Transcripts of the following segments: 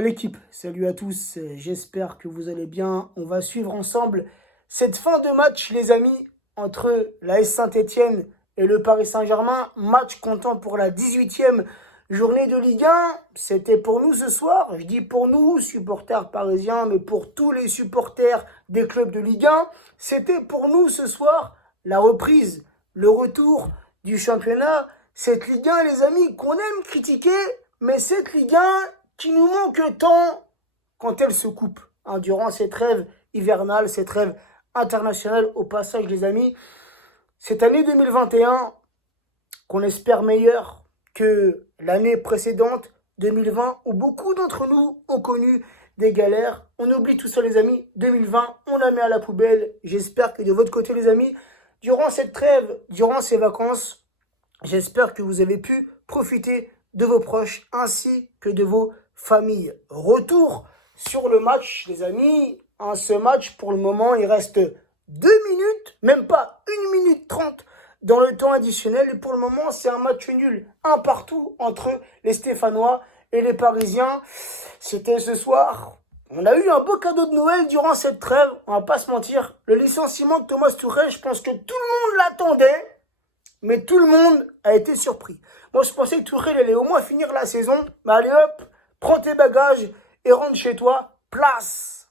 Ouais l'équipe, salut à tous, j'espère que vous allez bien. On va suivre ensemble cette fin de match les amis entre la S Saint-Etienne et le Paris Saint-Germain. Match comptant pour la 18e journée de Ligue 1. C'était pour nous ce soir, je dis pour nous supporters parisiens, mais pour tous les supporters des clubs de Ligue 1. C'était pour nous ce soir la reprise, le retour du championnat. Cette Ligue 1 les amis qu'on aime critiquer, mais cette Ligue 1 qui nous manque tant quand elle se coupe, durant cette trêve hivernale, cette trêve internationale. Au passage, les amis, cette année 2021, qu'on espère meilleure que l'année précédente, 2020, où beaucoup d'entre nous ont connu des galères. On oublie tout ça, les amis. 2020, on la met à la poubelle. J'espère que de votre côté, les amis, durant cette trêve, durant ces vacances, j'espère que vous avez pu profiter de vos proches ainsi que de vos familles. Retour sur le match, les amis. Ce match, pour le moment, il reste 2 minutes, même pas 1 minute 30 dans le temps additionnel. Et pour le moment, c'est un match nul, un partout entre les Stéphanois et les Parisiens. C'était ce soir. On a eu un beau cadeau de Noël durant cette trêve, on va pas se mentir. Le licenciement de Thomas Tuchel, je pense que tout le monde l'attendait. Mais tout le monde a été surpris. Moi, je pensais que Tuchel allait au moins finir la saison. Mais allez hop, prends tes bagages et rentre chez toi. Place.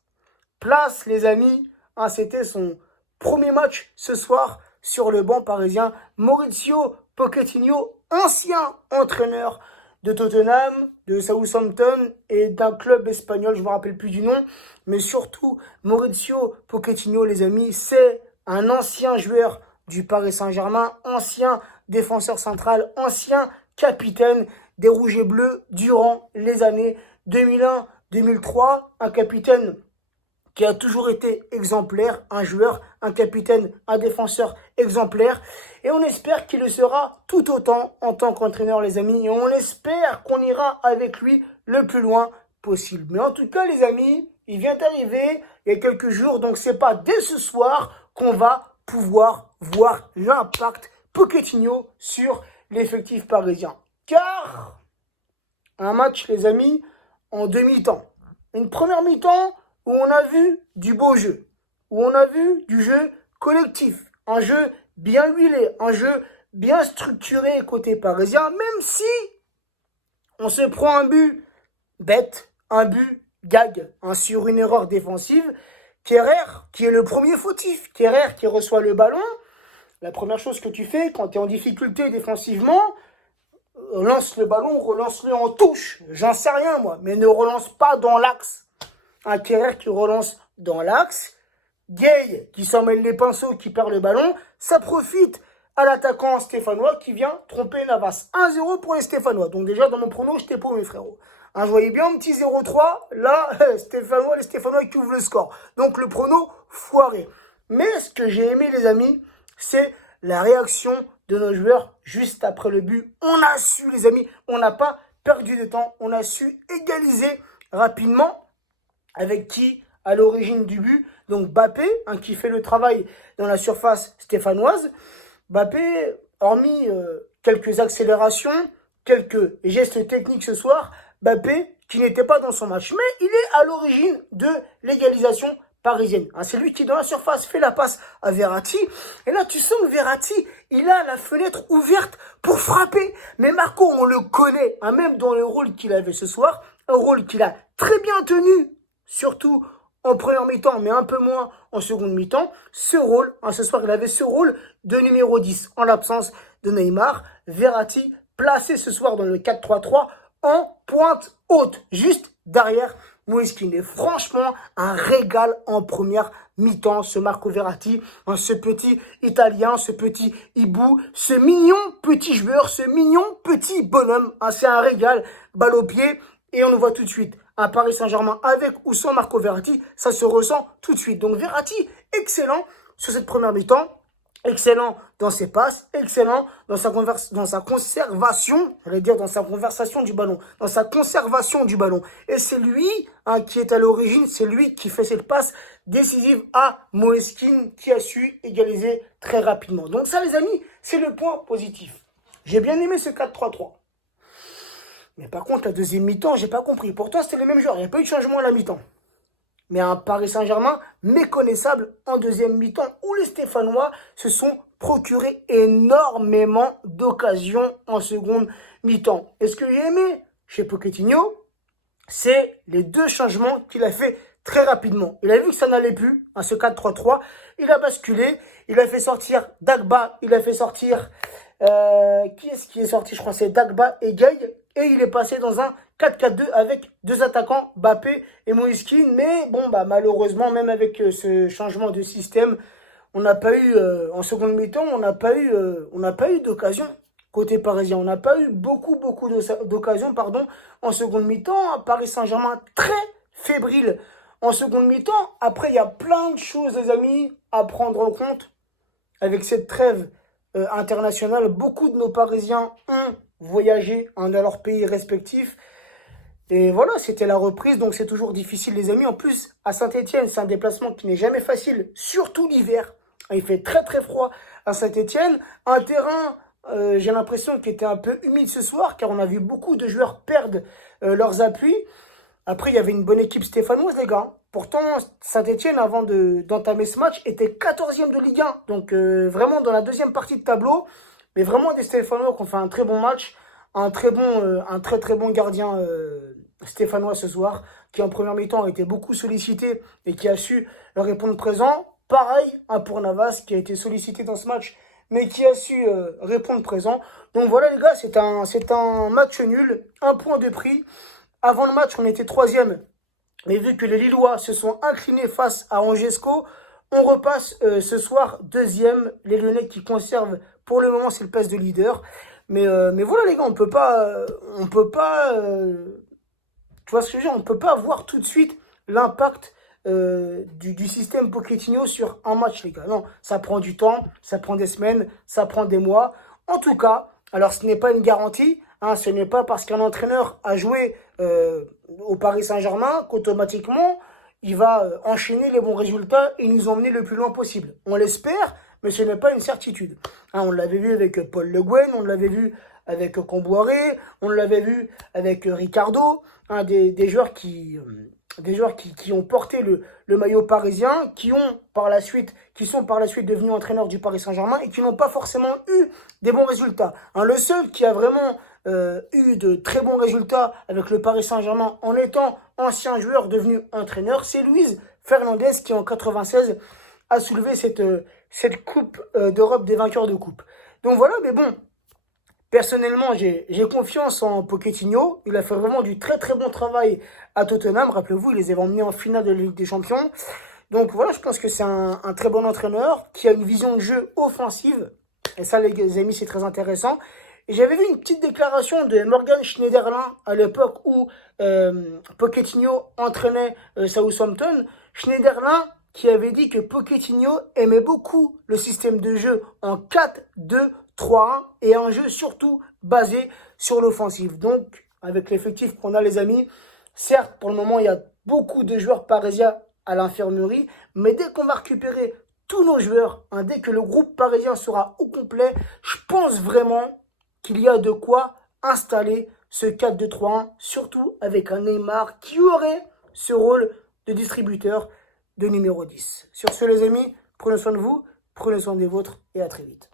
Place, les amis. C'était son premier match ce soir sur le banc parisien. Mauricio Pochettino, ancien entraîneur de Tottenham, de Southampton et d'un club espagnol, je ne me rappelle plus du nom. Mais surtout, Mauricio Pochettino, les amis, c'est un ancien joueur du Paris Saint-Germain, ancien défenseur central, ancien capitaine des Rouges et Bleus durant les années 2001-2003. Un capitaine qui a toujours été exemplaire, un joueur, un capitaine, un défenseur exemplaire. Et on espère qu'il le sera tout autant en tant qu'entraîneur, les amis. Et on espère qu'on ira avec lui le plus loin possible. Mais en tout cas, les amis, il vient d'arriver il y a quelques jours. Donc, c'est pas dès ce soir qu'on va pouvoir voir l'impact Pochettino sur l'effectif parisien. Car un match, les amis, en demi-temps. Une première mi-temps où on a vu du beau jeu, où on a vu du jeu collectif, un jeu bien huilé, un jeu bien structuré côté parisien, même si on se prend un but bête, un but gag, sur une erreur défensive. Kehrer, qui est le premier fautif, Kehrer qui reçoit le ballon, la première chose que tu fais quand tu es en difficulté défensivement, lance le ballon, relance-le en touche, j'en sais rien moi, mais ne relance pas dans l'axe. Un Kehrer qui relance dans l'axe, Gay qui s'en mêle les pinceaux, qui perd le ballon, ça profite à l'attaquant stéphanois qui vient tromper Navas. 1-0 pour les Stéphanois, donc déjà dans mon prono, j'étais pas mes frérots. Je voyais bien un petit 0-3, là, les Stéphanois qui ouvrent le score. Donc le prono, foiré. Mais ce que j'ai aimé, les amis, c'est la réaction de nos joueurs juste après le but. On a su, les amis, on n'a pas perdu de temps, on a su égaliser rapidement. Avec qui à l'origine du but? Donc Mbappé, qui fait le travail dans la surface stéphanoise. Mbappé, hormis quelques accélérations, quelques gestes techniques ce soir, Mbappé qui n'était pas dans son match. Mais il est à l'origine de l'égalisation parisienne. C'est lui qui, dans la surface, fait la passe à Verratti. Et là, tu sens que Verratti, il a la fenêtre ouverte pour frapper. Mais Marco, on le connaît, même dans le rôle qu'il avait ce soir, un rôle qu'il a très bien tenu, surtout en première mi-temps, mais un peu moins en seconde mi-temps. Ce rôle, ce soir, il avait ce rôle de numéro 10, en l'absence de Neymar. Verratti, placé ce soir dans le 4-3-3, en pointe haute, juste derrière Moïskine. Et franchement, un régal en première mi-temps, ce Marco Verratti, ce petit Italien, ce petit hibou, ce mignon petit joueur, ce mignon petit bonhomme. C'est un régal, balle au pied, et on le voit tout de suite. Un Paris Saint-Germain avec ou sans Marco Verratti, ça se ressent tout de suite. Donc Verratti, excellent sur cette première mi-temps. Excellent dans ses passes, excellent dans sa conservation, j'allais dire dans sa conversation du ballon, dans sa conservation du ballon. Et c'est lui qui est à l'origine, c'est lui qui fait cette passe décisive à Moïskine qui a su égaliser très rapidement. Donc ça les amis, c'est le point positif. J'ai bien aimé ce 4-3-3. Mais par contre, la deuxième mi-temps, j'ai pas compris. Pourtant, c'était les mêmes joueurs. Il n'y a pas eu de changement à la mi-temps. Mais un Paris Saint-Germain méconnaissable en deuxième mi-temps où les Stéphanois se sont procurés énormément d'occasions en seconde mi-temps. Et ce que j'ai aimé chez Pochettino, c'est les deux changements qu'il a fait très rapidement. Il a vu que ça n'allait plus, ce 4-3-3. Il a basculé, il a fait sortir Dagba, il a fait sortir... qui est-ce qui est sorti? Je crois que c'est Dagba et Gueye. Et il est passé dans un 4-4-2 avec deux attaquants, Mbappé et Moïse Kean. Mais bon, malheureusement, même avec ce changement de système, on n'a pas eu, en seconde mi-temps, on n'a pas eu d'occasion côté parisien. On n'a pas eu beaucoup d'occasions, en seconde mi-temps. Paris Saint-Germain très fébrile en seconde mi-temps. Après, il y a plein de choses, les amis, à prendre en compte avec cette trêve internationale. Beaucoup de nos Parisiens ont voyagé dans leur pays respectifs. Et voilà, c'était la reprise, donc c'est toujours difficile, les amis. En plus, à Saint-Etienne, c'est un déplacement qui n'est jamais facile, surtout l'hiver. Il fait très très froid à Saint-Etienne. Un terrain, j'ai l'impression, qui était un peu humide ce soir, car on a vu beaucoup de joueurs perdre leurs appuis. Après, il y avait une bonne équipe stéphanoise, les gars. Pourtant, Saint-Etienne, avant d'entamer ce match, était 14e de Ligue 1. Donc, vraiment dans la deuxième partie de tableau. Mais vraiment des Stéphanois qui ont fait un très bon match. Un très très bon gardien stéphanois ce soir, qui en première mi-temps a été beaucoup sollicité et qui a su répondre présent. Pareil pour Navas, qui a été sollicité dans ce match, mais qui a su répondre présent. Donc voilà, les gars, c'est un match nul. Un point de prix. Avant le match, on était 3e. Mais vu que les Lillois se sont inclinés face à Angesco, on repasse ce soir 2e. Les Lyonnais qui conservent, pour le moment, c'est le poste de leader. Mais voilà, les gars, on peut pas tu vois ce que je veux dire, on peut pas voir tout de suite l'impact du système Pochettino sur un match, les gars. Non, ça prend du temps, ça prend des semaines, ça prend des mois. En tout cas, alors ce n'est pas une garantie. Ce n'est pas parce qu'un entraîneur a joué au Paris Saint-Germain qu'automatiquement, il va enchaîner les bons résultats et nous emmener le plus loin possible. On l'espère, mais ce n'est pas une certitude. On l'avait vu avec Paul Le Guen, on l'avait vu avec Comboiré, on l'avait vu avec Ricardo, des joueurs qui ont porté le maillot parisien, qui sont par la suite devenus entraîneurs du Paris Saint-Germain et qui n'ont pas forcément eu des bons résultats. Le seul qui a vraiment eu de très bons résultats avec le Paris Saint-Germain en étant ancien joueur devenu entraîneur, c'est Luis Fernandez qui en 96 a soulevé cette coupe d'Europe des vainqueurs de coupe. Donc voilà, mais bon, personnellement, j'ai confiance en Pochettino. Il a fait vraiment du très très bon travail à Tottenham. Rappelez-vous, il les avait emmenés en finale de la Ligue des Champions. Donc voilà, je pense que c'est un très bon entraîneur qui a une vision de jeu offensive. Et ça, les amis, c'est très intéressant. Et j'avais vu une petite déclaration de Morgan Schneiderlin à l'époque où Pochettino entraînait Southampton. Schneiderlin qui avait dit que Pochettino aimait beaucoup le système de jeu en 4-2-3-1 et un jeu surtout basé sur l'offensive. Donc, avec l'effectif qu'on a, les amis, certes, pour le moment, il y a beaucoup de joueurs parisiens à l'infirmerie, mais dès qu'on va récupérer tous nos joueurs, dès que le groupe parisien sera au complet, je pense vraiment qu'il y a de quoi installer ce 4-2-3-1, surtout avec un Neymar qui aurait ce rôle de distributeur de numéro 10. Sur ce, les amis, prenez soin de vous, prenez soin des vôtres et à très vite.